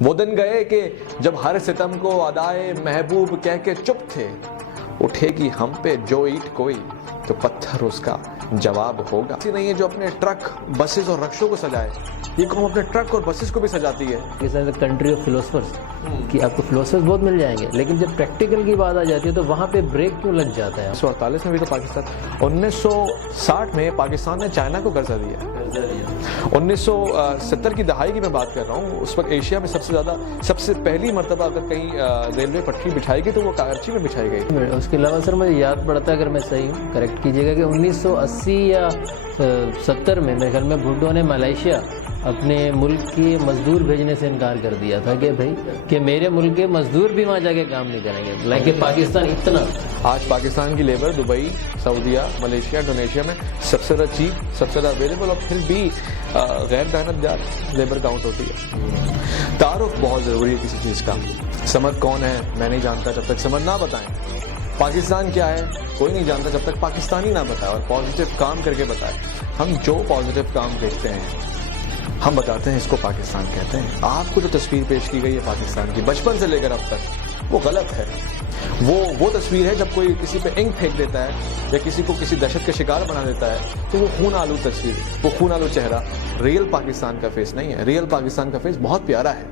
وہ دن گئے کہ جب ہر ستم کو ادائے محبوب کہہ کے چپ تھے، اٹھے گی ہم پہ جو اینٹ کوئی تو پتھر اس کا جواب ہوگا۔ ایسی نہیں ہے جو اپنے ٹرک بسز اور رکشوں کو سجائے، یہ قوم اپنے ٹرک اور بسز کو بھی سجاتی ہے۔ کنٹری آف فلاسفرز کہ آپ کو فلاسفرز بہت مل جائیں گے، لیکن جب پریکٹیکل کی بات آ جاتی ہے تو وہاں پہ بریک کیوں لگ جاتا ہے؟ 1948 میں بھی تو پاکستان، 1960 میں پاکستان نے چائنا کو قرضہ دیا، 1970 کی دہائی کی میں بات کر رہا ہوں، اس وقت ایشیا میں سب سے پہلی مرتبہ اگر کہیں ریلوے پٹری بچھائی گئی تو وہ کراچی میں بچھائی گئی۔ اس کے علاوہ سر مجھے یاد پڑتا ہے، اگر میں صحیح ہوں کریکٹ کیجیے گا، کہ 1980 یا 70 میں میرے خیال میں بھٹو نے ملائیشیا اپنے ملک کے مزدور بھیجنے سے انکار کر دیا تھا کہ بھائی کہ میرے ملک کے مزدور بھی وہاں جا کے کام نہیں کریں گے، لیکن پاکستان اتنا آج پاکستان کی لیبر دبئی، سعودیہ، ملیشیا، انڈونیشیا میں سب سے زیادہ چیپ، سب سے زیادہ اویلیبل، اور پھر بھی غیر دیانتدار لیبر کاؤنٹ ہوتی ہے۔ تعارف بہت ضروری ہے کسی چیز کا۔ سمد کون ہے میں نہیں جانتا جب تک سمد نہ بتائیں، پاکستان کیا ہے کوئی نہیں جانتا جب تک پاکستانی نہ بتائے اور پازیٹیو کام کر کے بتائے۔ ہم جو پازیٹیو کام دیکھتے ہیں ہم بتاتے ہیں اس کو پاکستان کہتے ہیں۔ آپ کو جو تصویر پیش کی گئی ہے پاکستان کی بچپن سے لے کر اب تک، وہ غلط ہے۔ وہ تصویر ہے جب کوئی کسی پہ انک پھینک دیتا ہے یا کسی کو کسی دہشت کا شکار بنا دیتا ہے تو وہ خون آلود تصویر، وہ خون آلود چہرہ ریئل پاکستان کا فیس نہیں ہے۔ ریئل پاکستان کا فیس بہت پیارا ہے۔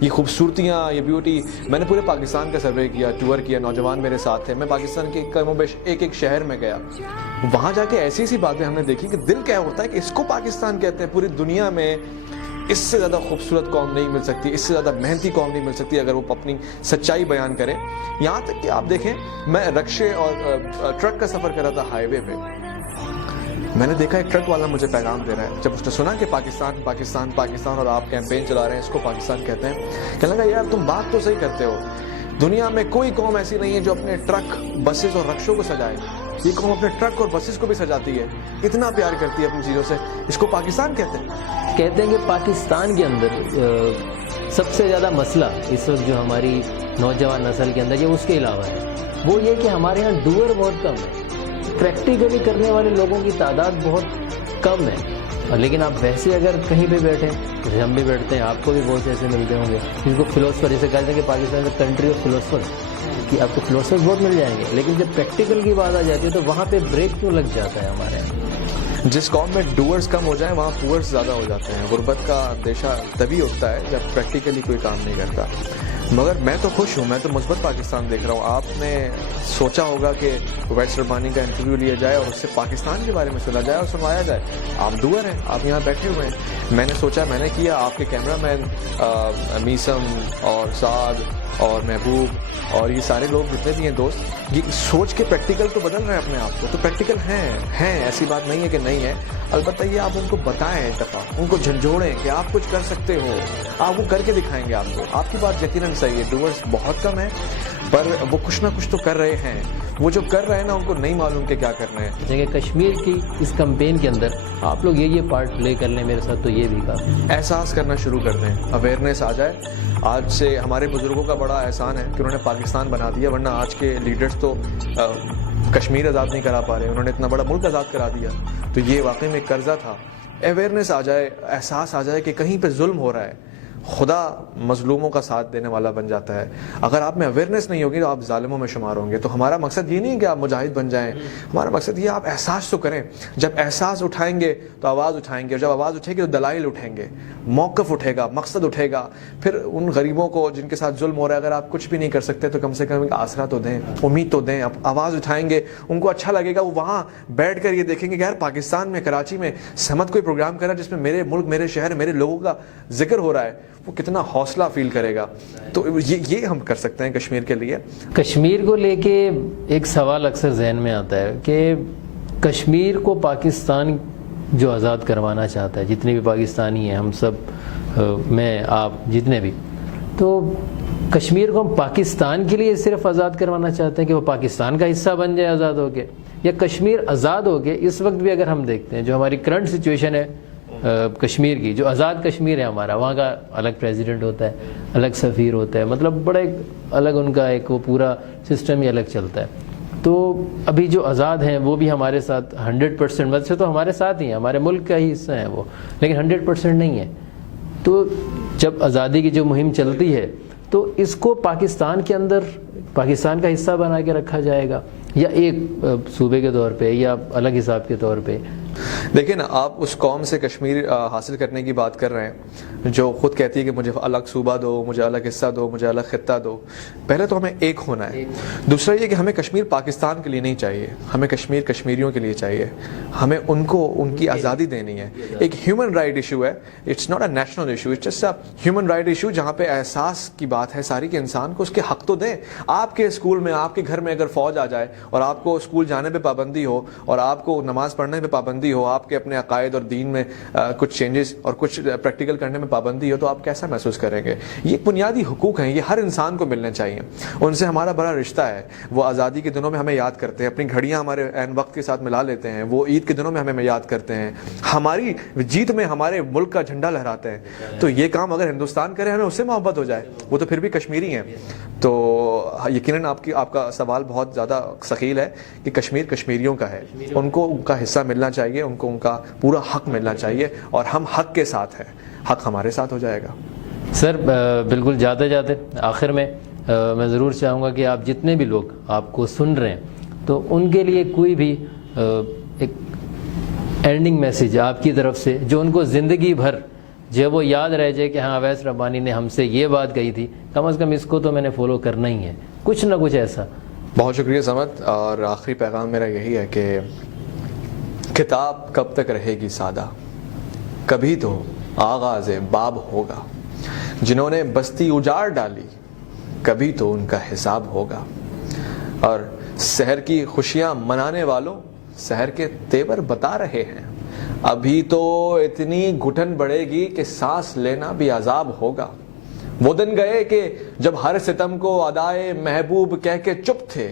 یہ خوبصورتیاں، یہ بیوٹی، میں نے پورے پاکستان کا سروے کیا، ٹور کیا، نوجوان میرے ساتھ تھے، میں پاکستان کے کم و بیش ایک شہر میں گیا، وہاں جا کے ایسی ایسی باتیں ہم نے دیکھی کہ دل کیا ہوتا ہے کہ اس کو پاکستان کہتے ہیں۔ پوری دنیا میں اس سے زیادہ خوبصورت قوم نہیں مل سکتی، اس سے زیادہ محنتی قوم نہیں مل سکتی اگر وہ اپنی سچائی بیان کرے۔ یہاں تک کہ آپ دیکھیں، میں رکشے اور ٹرک کا سفر کر رہا تھا ہائی وے پہ، میں نے دیکھا ایک ٹرک والا مجھے پیغام دے رہا ہے، جب اس نے سنا کہ پاکستان پاکستان پاکستان اور آپ کیمپین چلا رہے ہیں، اس کو پاکستان کہتے ہیں، کہنے لگا یار تم بات تو صحیح کرتے ہو، دنیا میں کوئی قوم ایسی نہیں ہے جو اپنے ٹرک بسز اور رکشوں کو سجائے، یہ قوم اپنے ٹرک اور بسز کو بھی سجاتی ہے، اتنا پیار کرتی ہے اپنی چیزوں سے، اس کو پاکستان کہتے ہیں کہ پاکستان کے اندر سب سے زیادہ مسئلہ اس وقت جو ہماری نوجوان نسل کے اندر یا اس کے علاوہ ہے وہ یہ کہ ہمارے یہاں ڈوئر بہت کم ہے، پریکٹیکلی کرنے والے لوگوں کی تعداد بہت کم ہے۔ لیکن آپ ویسے اگر کہیں پہ بیٹھیں، جیسے ہم بھی بیٹھتے ہیں، آپ کو بھی بہت سے ایسے ملتے ہوں گے جن کو فلاسفر، جیسے کہتے ہیں کہ پاکستان ہے کنٹری آف فلاسفرز کہ آپ کو فلاسفرز بہت مل جائیں گے، لیکن جب پریکٹیکل کی بات آ جاتی ہے تو وہاں پہ بریک کیوں لگ جاتا ہے ہمارے یہاں؟ جس قوم میں ڈوئرز کم ہو جائیں وہاں پورز زیادہ ہو جاتے ہیں۔ غربت کا اندیشہ تبھی اٹھتا ہے جب پریکٹیکلی کوئی کام نہیں کرتا۔ مگر میں تو خوش ہوں، میں تو مثبت پاکستان دیکھ رہا ہوں۔ آپ نے سوچا ہوگا کہ ویس ربانی کا انٹرویو لیا جائے اور اس سے پاکستان کے بارے میں سنا جائے اور سنوایا جائے۔ آپ ڈوئر ہیں، آپ یہاں بیٹھے ہوئے ہیں، میں نے سوچا، میں نے کیا، آپ کے کیمرہ مین میسم اور سعد اور محبوب اور یہ سارے لوگ جتنے بھی ہیں دوست، یہ سوچ کے پریکٹیکل تو بدل رہے ہیں اپنے آپ کو، تو پریکٹیکل ہیں، ایسی بات نہیں ہے کہ نہیں ہے، البتہ یہ آپ ان کو بتائیں، ایک دفعہ ان کو جھنجھوڑیں کہ آپ کچھ کر سکتے ہو، آپ وہ کر کے دکھائیں گے آپ کو۔ آپ کی بات یقیناً صحیح ہے، ڈوئرز بہت کم ہیں پر وہ کچھ نہ کچھ تو کر رہے ہیں، وہ جو کر رہے ہیں نا ان کو نہیں معلوم کہ کیا کرنا ہے۔ جیسے کہ کشمیر کی اس کمپین کے اندر آپ لوگ یہ پارٹ پلے کر لیں میرے ساتھ تو یہ بھی کافی احساس کرنا شروع کر دیں، اویئرنیس آ جائے۔ آج سے ہمارے بزرگوں کا بڑا احسان ہے کہ انہوں نے پاکستان بنا دیا، ورنہ آج کے لیڈرز تو کشمیر آزاد نہیں کرا پا رہے، انہوں نے اتنا بڑا ملک آزاد کرا دیا، تو یہ واقعی میں قرضہ تھا۔ اویئرنیس آ جائے، احساس آ جائے کہ کہیں پہ ظلم ہو رہا ہے، خدا مظلوموں کا ساتھ دینے والا بن جاتا ہے۔ اگر آپ میں اویئرنیس نہیں ہوگی تو آپ ظالموں میں شمار ہوں گے۔ تو ہمارا مقصد یہ نہیں کہ آپ مجاہد بن جائیں، ہمارا مقصد یہ آپ احساس تو کریں۔ جب احساس اٹھائیں گے تو آواز اٹھائیں گے، اور جب آواز اٹھے گی تو دلائل اٹھیں گے، موقف اٹھے گا، مقصد اٹھے گا۔ پھر ان غریبوں کو جن کے ساتھ ظلم ہو رہا ہے، اگر آپ کچھ بھی نہیں کر سکتے تو کم سے کم ایک آسرا تو دیں، امید تو دیں۔ آواز اٹھائیں گے، ان کو اچھا لگے گا، وہ وہاں بیٹھ کر یہ دیکھیں گے کہ یار پاکستان میں، کراچی میں سمت کوئی پروگرام کر رہا ہے جس میں میرے ملک، میرے شہر، میرے لوگوں کا ذکر ہو رہا ہے، وہ کتنا حوصلہ فیل کرے گا۔ تو یہ ہم کر سکتے ہیں کشمیر کے لیے۔ کشمیر کو لے کے ایک سوال اکثر ذہن میں آتا ہے کہ کشمیر کو پاکستان جو آزاد کروانا چاہتا ہے، جتنے بھی پاکستانی ہیں، ہم سب، میں، آپ، جتنے بھی، تو کشمیر کو ہم پاکستان کے لیے صرف آزاد کروانا چاہتے ہیں کہ وہ پاکستان کا حصہ بن جائے آزاد ہو کے، یا کشمیر آزاد ہو کے اس وقت بھی اگر ہم دیکھتے ہیں جو ہماری کرنٹ سچویشن ہے کشمیر کی، جو آزاد کشمیر ہے ہمارا، وہاں کا الگ پریزیڈنٹ ہوتا ہے، الگ سفیر ہوتا ہے، مطلب بڑا ایک الگ ان کا ایک وہ پورا سسٹم ہی الگ چلتا ہے۔ تو ابھی جو آزاد ہیں وہ بھی ہمارے ساتھ 100% ویسے تو ہمارے ساتھ ہی ہیں، ہمارے ملک کا ہی حصہ ہیں وہ، لیکن 100% نہیں ہے۔ تو جب آزادی کی جو مہم چلتی ہے تو اس کو پاکستان کے اندر پاکستان کا حصہ بنا کے رکھا جائے گا یا ایک صوبے کے طور پہ یا الگ حساب کے طور پہ؟ دیکھیں نا، آپ اس قوم سے کشمیر حاصل کرنے کی بات کر رہے ہیں جو خود کہتی ہے کہ مجھے الگ صوبہ دو، مجھے الگ حصہ دو، مجھے الگ خطہ دو. پہلے تو ہمیں ایک ہونا ہے. دوسرا یہ کہ ہمیں کشمیر پاکستان کے لیے نہیں چاہیے، ہمیں کشمیر کشمیریوں کے لیے چاہیے. ہمیں ان کو ان کی آزادی دینی ہے. ایک ہیومن رائٹ ایشو ہے، it's not a national issue, it's just a human right issue جہاں پہ احساس کی بات ہے ساری کہ انسان کو اس کے حق تو دیں. آپ کے اسکول میں، آپ کے گھر میں اگر فوج آ جائے اور آپ کو اسکول جانے پہ پابندی ہو اور آپ کو نماز پڑھنے پہ پابندی ہو، آپ کے اپنے عقائد اور دین میں کچھ چینجز اور کچھ پریکٹیکل کرنے میں پابندی ہو، تو آپ کیسا محسوس کریں گے؟ یہ بنیادی حقوق ہیں، یہ ہر انسان کو ملنے چاہیے. ان سے ہمارا بڑا رشتہ ہے. وہ آزادی کے دنوں میں ہمیں یاد کرتے ہیں، اپنی گھڑیاں ہمارے عین وقت کے ساتھ ملا لیتے ہیں. وہ عید کے دنوں میں ہمیں یاد کرتے ہیں، ہماری جیت میں ہمارے ملک کا جھنڈا لہراتے ہیں. تو یہ کام اگر ہندوستان کرے، ہمیں اس سے محبت ہو جائے، وہ تو پھر بھی کشمیری ہیں. تو یقیناً آپ کا سوال بہت زیادہ ثقیل ہے کہ کشمیر کشمیریوں کا ہے، ان کو ان کا حصہ ملنا چاہیے، ان کو ان کا پورا حق ملنا چاہیے، اور ہم حق کے ساتھ ہیں، حق ہمارے ساتھ ہو جائے گا. سر بالکل جاتے جاتے آخر میں میں ضرور چاہوں گا کہ آپ جتنے بھی لوگ آپ کو سن رہے ہیں تو ان کے لیے کوئی بھی ایک اینڈنگ میسیج آپ کی طرف سے جو ان کو زندگی بھر جو وہ یاد رہ جائے کہ ہاں اویس ربانی نے ہم سے یہ بات کہی تھی، کم از کم اس کو تو میں نے فالو کرنا ہی ہے، کچھ نہ کچھ ایسا. بہت شکریہ سمت. اور آخری پیغام میرا یہی ہے کہ کتاب کب تک رہے گی سادہ، کبھی تو آغاز باب ہوگا. جنہوں نے بستی اجاڑ ڈالی، کبھی تو ان کا حساب ہوگا. اور سحر کی خوشیاں منانے والوں، سحر کے تیور بتا رہے ہیں. ابھی تو اتنی گھٹن بڑھے گی کہ سانس لینا بھی عذاب ہوگا. وہ دن گئے کہ جب ہر ستم کو ادائے محبوب کہہ کے چپ تھے.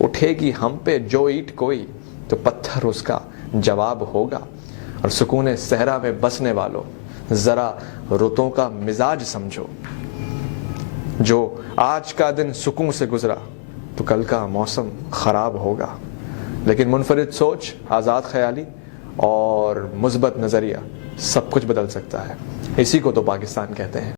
اٹھے گی ہم پہ جو اینٹ کوئی تو پتھر اس کا جواب ہوگا. اور سکون صحرا میں بسنے والوں، ذرا رتوں کا مزاج سمجھو. جو آج کا دن سکون سے گزرا تو کل کا موسم خراب ہوگا. لیکن منفرد سوچ، آزاد خیالی اور مثبت نظریہ سب کچھ بدل سکتا ہے. اسی کو تو پاکستان کہتے ہیں.